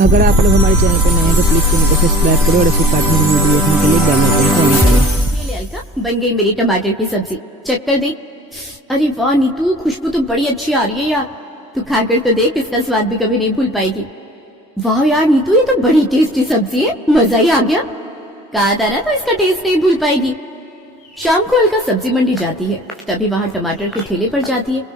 अगर आप लोग हमारे चैनल पर नए हैं तो प्लीज चैनल को सब्सक्राइब करो और ऐसे पार्टनर की वीडियो देखने के लिए बेल आइकन को ऑन करो। ये ले अलका, बन गई मेरी टमाटर की सब्जी। चेक कर दे। अरे वाह नीतू, खुशबू तो बड़ी अच्छी आ रही है यार। तू खाकर तो देख, इसका स्वाद भी कभी नहीं भूल पाएगी। वाह यार नीतू, ये तो बड़ी टेस्टी सब्जी है, मजा ही आ गया। कहा था ना तो इसका टेस्ट नहीं भूल पाएगी। शाम को अलका सब्जी मंडी जाती है, तभी वहाँ टमाटर के ठेले पर जाती है।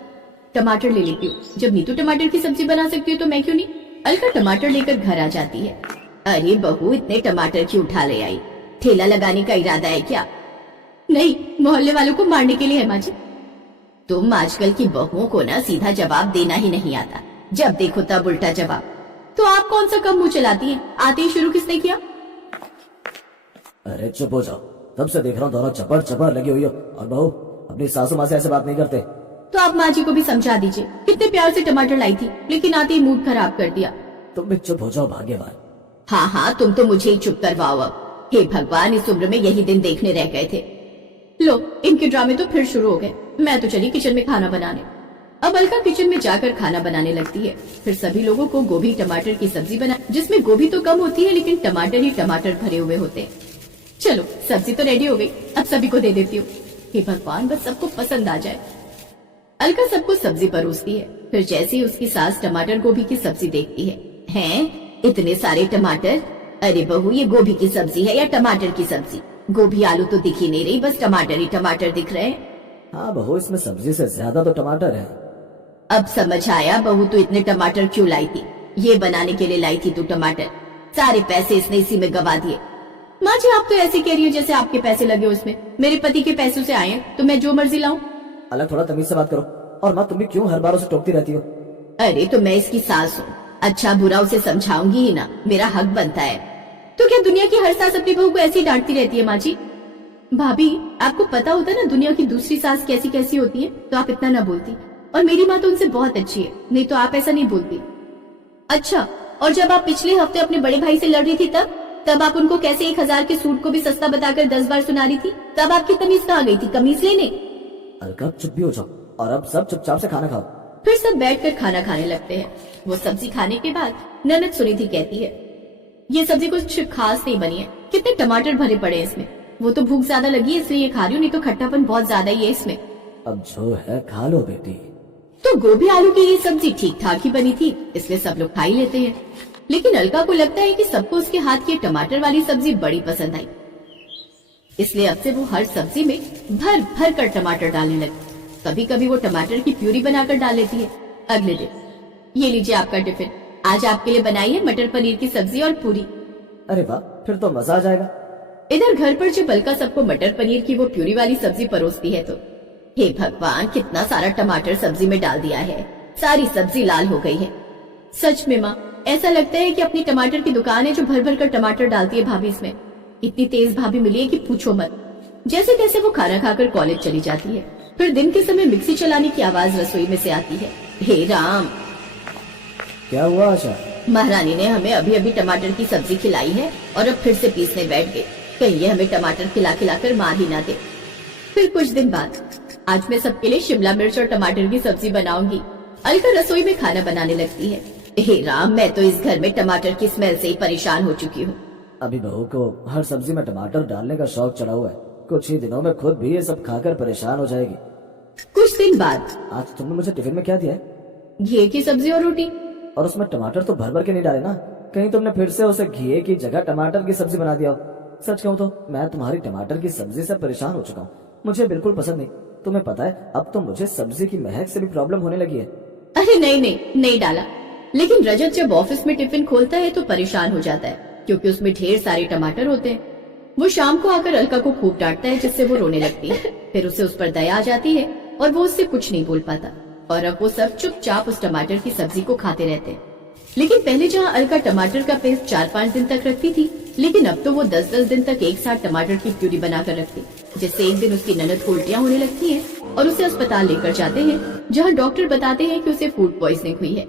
टमाटर ले लेती हूँ, जब नीतू टमाटर की सब्जी बना सकती है तो मैं क्यों नहीं। अलका टमाटर लेकर घर आ जाती है। अरे बहू, इतने टमाटर क्यों उठा ले आई? ठेला लगाने का इरादा है क्या? नहीं, मोहल्ले वालों को मारने के लिए है माँ जी। तुम आजकल की बहुओं को ना सीधा जवाब देना ही नहीं आता, जब देखो तब उल्टा जवाब। तो आप कौन सा कम मुंह चलाती हैं? आते ही शुरू किसने किया? अरे चुप हो जाओ, तब से देख रहा हूँ दोनों चपर चपर लगी हुई हो। और बहू, अपनी सासू माँ से ऐसे बात नहीं करते। तो आप माँ जी को भी समझा दीजिए, कितने प्यार से टमाटर लाई थी, लेकिन आते ही मूड खराब कर दिया। तुम भी चुप हो जाओ भाग्यवान। हाँ हाँ, तुम तो मुझे ही चुप करवाओ अब। हे भगवान, इस उम्र में यही दिन देखने रह गए थे। लो, इनके ड्रामे तो फिर शुरू हो गए। मैं तो चली किचन में खाना बनाने। अब अलका किचन में जाकर खाना बनाने लगती है। फिर सभी लोगों को गोभी टमाटर की सब्जी बना, जिसमें गोभी तो कम होती है लेकिन टमाटर ही टमाटर भरे हुए होते हैं। चलो, सब्जी तो रेडी हो गई, अब सभी को दे देती हूँ। हे भगवान, बस सबको पसंद आ जाए। अलका सबको सब्जी परोसती है। फिर जैसे ही उसकी सास टमाटर गोभी की सब्जी देखती है, हैं इतने सारे टमाटर। अरे बहू, ये गोभी की सब्जी है या टमाटर की सब्जी? गोभी आलू तो दिख ही नहीं रही, बस टमाटर ही टमाटर दिख रहे हैं। हाँ बहू, इसमें सब्जी से ज्यादा तो टमाटर है। अब समझ आया बहू, तू इतने टमाटर क्यों लाई थी? ये बनाने के लिए लाई थी तू टमाटर। सारे पैसे इसने इसी में गवा दिए। माँ जी, आप तो ऐसे कह रही हो जैसे आपके पैसे लगे हो इसमें। मेरे पति के पैसों से आए हैं तो मैं जो मर्जी लाऊं। अलग थोड़ा तमीज से बात करो। और माँ, तुम भी क्यों हर बार उसे टोकती रहती हो? अरे तो मैं इसकी सास हूँ, अच्छा बुरा उसे समझाऊंगी ही ना, मेरा हक बनता है। तो क्या दुनिया की हर सास अपनी बहू को ऐसे ही डांटती रहती है माँ जी? भाभी, आपको पता होता ना दुनिया की दूसरी सास कैसी कैसी होती है, तो आप इतना ना बोलती। और मेरी माँ तो उनसे बहुत अच्छी है, नहीं तो आप ऐसा नहीं बोलती। अच्छा, और जब आप पिछले हफ्ते अपने बड़े भाई से लड़ रही थी तब आप उनको कैसे 1000 के सूट को भी सस्ता बताकर 10 बार सुना रही थी? तब आपकी तमीज कहाँ गई थी कमीज लेने? अलका, चुप भी हो जाओ और अब सब चुपचाप से खाना खाओ। फिर सब बैठकर खाना खाने लगते हैं। वो सब्जी खाने के बाद ननद सुनीति कहती है, ये सब्जी कुछ खास नहीं बनी है, कितने टमाटर भरे पड़े हैं इसमें। वो तो भूख ज्यादा लगी है इसलिए ये खा रही हूँ, नहीं तो खट्टापन बहुत ज्यादा ही है इसमें। अब जो है खा लो बेटी। तो गोभी आलू की ये सब्जी ठीक ठाक ही बनी थी, इसलिए सब लोग खा ही लेते हैं। लेकिन अलका को लगता है कि सबको उसके हाथ की टमाटर वाली सब्जी बड़ी पसंद आई, इसलिए अब से वो हर सब्जी में भर भर कर टमाटर डालने लगी। कभी कभी वो टमाटर की प्यूरी बनाकर डाल लेती है। अगले दिन, ये लीजिए आपका टिफिन, आज आपके लिए बनाई है मटर पनीर की सब्जी और पूरी। अरे वाह, फिर तो मजा आ जाएगा। इधर घर पर जब अलका सबको मटर पनीर की वो प्यूरी वाली सब्जी परोसती है तो हे भगवान, कितना सारा टमाटर सब्जी में डाल दिया है, सारी सब्जी लाल हो गई है। सच में माँ, ऐसा लगता है कि अपनी टमाटर की दुकान है जो भर भर कर टमाटर डालती है भाभी इसमें। इतनी तेज भाभी मिली है कि पूछो मत। जैसे तैसे वो खाना खाकर कॉलेज चली जाती है। फिर दिन के समय मिक्सी चलाने की आवाज रसोई में से आती है। हे राम, क्या हुआ आशा? महारानी ने हमें अभी अभी टमाटर की सब्जी खिलाई है और अब फिर से पीसने बैठ गए। कहीं ये हमें टमाटर खिला खिलाकर मार ही ना दे। फिर कुछ दिन बाद, आज मैं सबके लिए शिमला मिर्च और टमाटर की सब्जी बनाऊंगी। अलका रसोई में खाना बनाने लगती है। हे राम, मैं तो इस घर में टमाटर की स्मेल से ही परेशान हो चुकी हूँ। अभी बहू को हर सब्जी में टमाटर डालने का शौक चढ़ा हुआ है, कुछ ही दिनों में खुद भी ये सब खाकर परेशान हो जाएगी। कुछ दिन बाद, आज तुमने मुझे टिफिन में क्या दिया है? घी की सब्जी और रोटी। और उसमें टमाटर तो भर भर के नहीं डाले ना? कहीं तुमने फिर से उसे घी की जगह टमाटर की सब्जी बना दिया हो? सच कहूँ तो मैं तुम्हारी टमाटर की सब्जी से परेशान हो चुका हूँ, मुझे बिल्कुल पसंद नहीं। तुम्हें पता है, अब तो मुझे सब्जी की महक से भी प्रॉब्लम होने लगी है। अरे नहीं डाला। लेकिन रजत जब ऑफिस में टिफिन खोलता है तो परेशान हो जाता है, क्योंकि उसमें ढेर सारे टमाटर होते हैं। वो शाम को आकर अलका को खूब डांटता है, जिससे वो रोने लगती है। फिर उसे उस पर दया आ जाती है और वो उससे कुछ नहीं बोल पाता। और अब वो सब चुपचाप उस टमाटर की सब्जी को खाते रहते हैं। लेकिन पहले जहाँ अलका टमाटर का पेस्ट 4-5 दिन तक रखती थी, लेकिन अब तो वो 10-10 दिन तक एक साथ टमाटर की प्यूरी बनाकर रखती, जिससे एक दिन उसकी ननद को उल्टियाँ होने लगती हैं और उसे अस्पताल लेकर जाते हैं, जहाँ डॉक्टर बताते हैं कि उसे फूड पॉइजनिंग हुई है।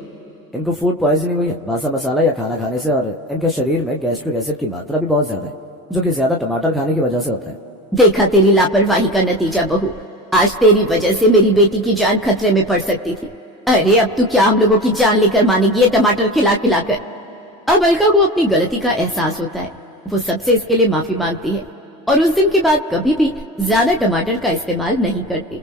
इनको फूड पॉइजनिंग हुई है बासा मसाला या खाना खाने से, और इनके शरीर में गैस्ट्रिक एसिड की मात्रा भी बहुत ज्यादा है, जो कि ज्यादा टमाटर खाने की वजह से होता है। देखा तेरी लापरवाही का नतीजा बहू, आज तेरी वजह से मेरी बेटी की जान खतरे में पड़ सकती थी। अरे अब तू क्या हम लोगों की जान लेकर मानेगी ये टमाटर खिला खिलाकर? अब अलका को अपनी गलती का एहसास होता है। वो सबसे इसके लिए माफी मांगती है और उस दिन के बाद कभी भी ज्यादा टमाटर का इस्तेमाल नहीं करती।